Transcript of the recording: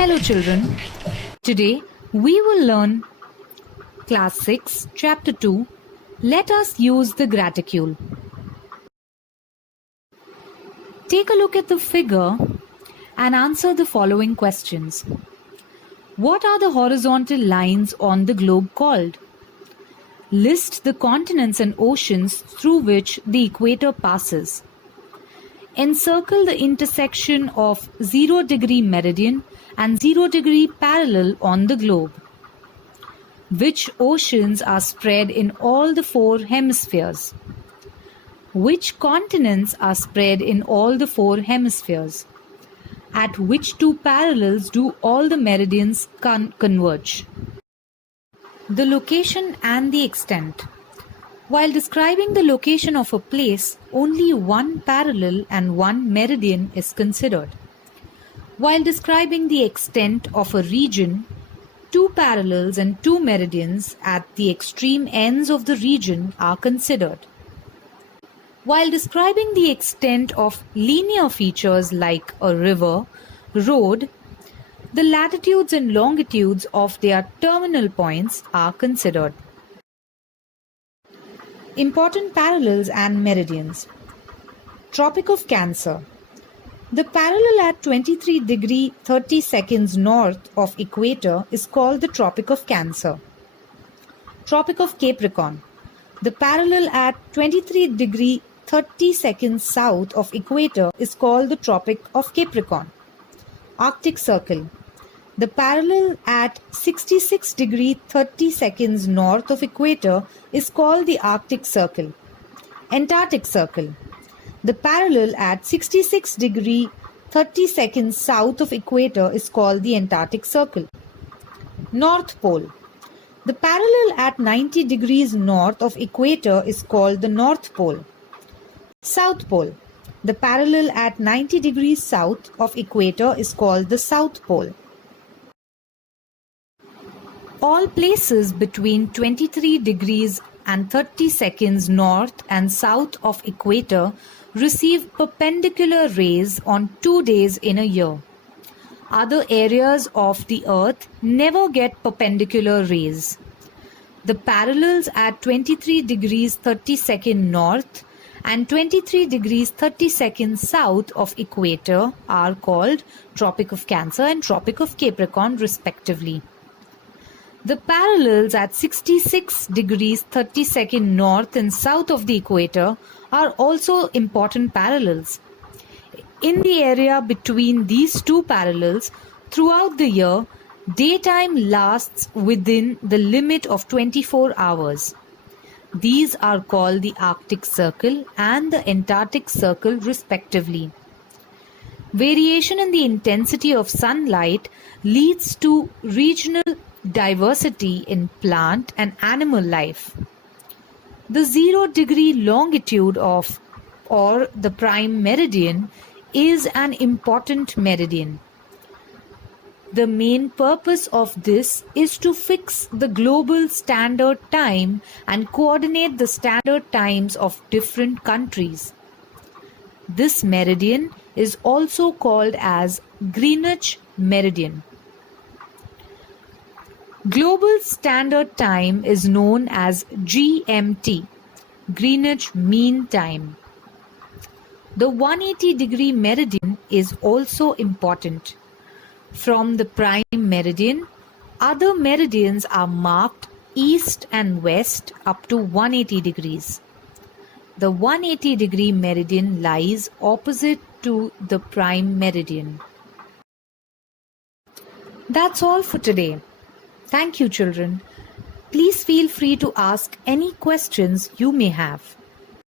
Hello children, today we will learn Class 6, Chapter 2, Let us use the graticule. Take a look at the figure and answer the following questions. What are the horizontal lines on the globe called? List the continents and oceans through which the equator passes. Encircle the intersection of 0-degree meridian and 0-degree parallel on the globe. Which oceans are spread in all the 4 hemispheres? Which continents are spread in all the 4 hemispheres? At which 2 parallels do all the meridians converge? The location and the extent. While describing the location of a place, only 1 parallel and 1 meridian is considered. While describing the extent of a region, 2 parallels and 2 meridians at the extreme ends of the region are considered. While describing the extent of linear features like a river, road, the latitudes and longitudes of their terminal points are considered. Important parallels and meridians. Tropic of Cancer. The parallel at 23 degree 30 seconds north of equator is called the Tropic of Cancer. Tropic of Capricorn. The parallel at 23 degree 30 seconds south of equator is called the Tropic of Capricorn. Arctic Circle. The parallel at 66 degree 30 seconds north of equator is called the Arctic Circle. Antarctic Circle. The parallel at 66 degree 30 seconds south of equator is called the Antarctic Circle. North Pole. The parallel at 90 degrees north of equator is called the North Pole. South Pole. The parallel at 90 degrees south of equator is called the South Pole. All places between 23 degrees and 30 seconds north and south of equator receive perpendicular rays on 2 days in a year. Other areas of the earth never get perpendicular rays. The parallels at 23 degrees 30 seconds north and 23 degrees 30 seconds south of equator are called Tropic of Cancer and Tropic of Capricorn respectively. The parallels at 66 degrees 30 seconds north and south of the equator are also important parallels. In the area between these 2 parallels, throughout the year, daytime lasts within the limit of 24 hours. These are called the Arctic Circle and the Antarctic Circle respectively. Variation in the intensity of sunlight leads to regional diversity in plant and animal life. The 0-degree longitude of or the prime meridian is an important meridian. The main purpose of this is to fix the global standard time and coordinate the standard times of different countries. This meridian is also called as Greenwich Meridian. Global Standard Time is known as GMT, Greenwich Mean Time. The 180-degree meridian is also important. From the prime meridian, other meridians are marked east and west up to 180 degrees. The 180-degree meridian lies opposite to the prime meridian. That's all for today. Thank you, children. Please feel free to ask any questions you may have.